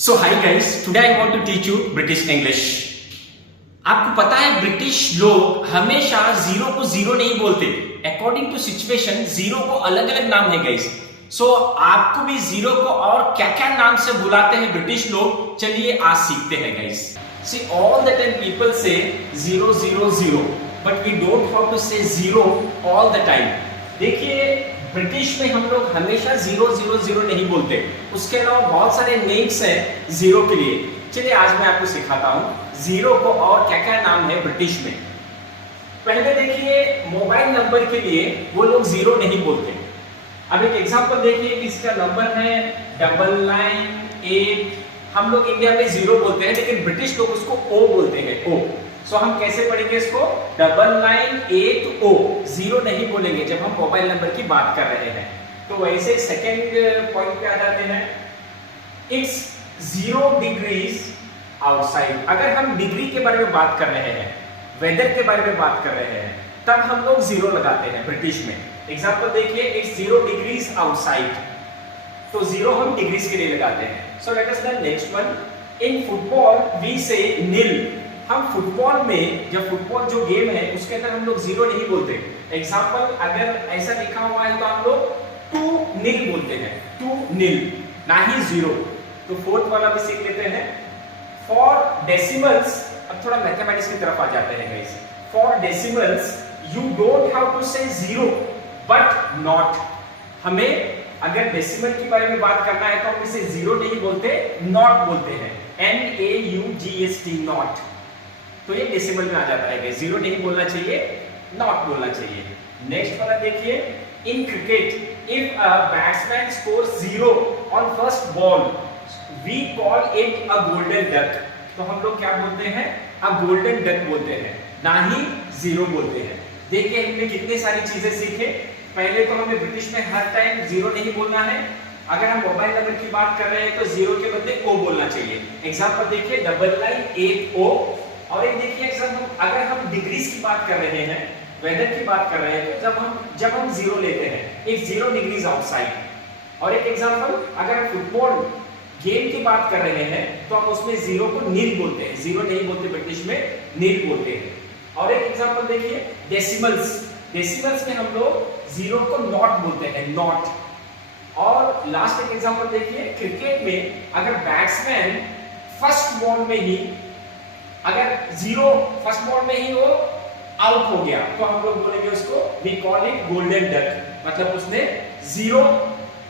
So hi guys, today I want to teach you British English. आपको पता है British लोग हमेशा जीरो को जीरो नहीं बोलते। अकॉर्डिंग टू सिचुएशन जीरो को अलग अलग नाम है गाइस। सो आपको भी जीरो को और क्या क्या नाम से बुलाते हैं ब्रिटिश लोग, चलिए आज सीखते हैं guys. Say all the time people say zero zero zero, but we don't how to say zero all the time. देखिए ब्रिटिश में हम लोग हमेशा जीरो जीरो जीरो नहीं बोलते, उसके अलावा बहुत सारे नेम्स हैं जीरो के लिए। चलिए आज मैं आपको सिखाता हूं जीरो को और क्या क्या नाम है ब्रिटिश में। पहले देखिए मोबाइल नंबर के लिए वो लोग जीरो नहीं बोलते। अब एक एग्जांपल देखिए, इसका नंबर है 9998। हम लोग इंडिया में जीरो बोलते हैं, लेकिन ब्रिटिश लोग उसको ओ बोलते हैं, ओ। सो हम कैसे पढ़ेंगे इसको? 9980, जीरो नहीं बोलेंगे जब हम मोबाइल नंबर की बात कर रहे हैं। तो वैसे सेकंड पॉइंट पे आ जाते हैं, इट्स 0 डिग्रीज आउटसाइड। अगर हम डिग्री के बारे में बात कर रहे हैं, वेदर के बारे में बात कर रहे हैं, तब हम लोग जीरो लगाते हैं ब्रिटिश में। एग्जांपल देखिए, इट्स 0 डिग्रीज आउटसाइड, तो जीरो हम डिग्रीज के लिए लगाते हैं। So let us learn next one. In football we say nil. हम फुटबॉल में, जब फुटबॉल जो गेम है उसके अंदर हम लोग जीरो नहीं बोलते। एग्जांपल अगर ऐसा लिखा हुआ है तो हम लोग 2-0 बोलते हैं, 2-0, ना ही जीरो। तो फोर्थ वाला भी सीख लेते हैं। फॉर डेसिमल्स, अब थोड़ा मैथमेटिक्स की तरफ आ जाते हैं guys. For decimals you don't have to say zero but not. हमें अगर डेसिमल के बारे में बात करना है तो हम इसे जीरो नहीं बोलते, नॉट बोलते हैं, NAUGST, नॉट। तो ये डेसिमल में आ जाता है, जीरो नहीं बोलना चाहिए, नॉट बोलना चाहिए। नेक्स्ट वाला देखिए, in cricket if a batsman score zero on first ball we call it a golden duck. तो हम लोग क्या बोलते हैं? अ गोल्डन डक बोलते हैं, ना ही जीरो बोलते हैं। देखिए हमने कितनी सारी चीजें सीखे। पहले तो हमें ब्रिटिश में हर टाइम जीरो नहीं बोलना है। अगर हम मोबाइल नंबर की बात कर रहे हैं तो जीरो के बदले ओ बोलना चाहिए। एग्जांपल देखिए 9980। और एक देखिए एग्जांपल, अगर हम डिग्रीज की बात कर रहे हैं, वेदर की बात कर रहे हैं, तो जब हम जीरो लेते हैं, इट्स 0 डिग्रीज आउटसाइड। और एक एग्जांपल, अगर हम फुटबॉल गेम की बात कर रहे हैं तो हम उसमें जीरो को नील बोलते हैं, जीरो नहीं बोलते ब्रिटिश में, नील बोलते हैं। और एक एग्जांपल देखिए डेसिमल्स। डेसिमल्स में हम लोग जीरो को नॉट बोलते हैं, नॉट। और लास्ट एक एग्जांपल देखिए, क्रिकेट में अगर बैट्समैन फर्स्ट बॉल में ही, अगर जीरो फर्स्ट बॉल में ही वो आउट हो गया तो हम लोग बोलेंगे उसको we call it golden duck, मतलब उसने जीरो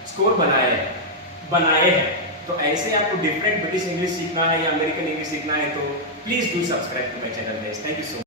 स्कोर बनाए हैं। तो ऐसे आपको डिफरेंट ब्रिटिश इंग्लिश सीखना है या अमेरिकन इंग्लिश सीखना है तो please do subscribe to my channel guys. Thank you so much.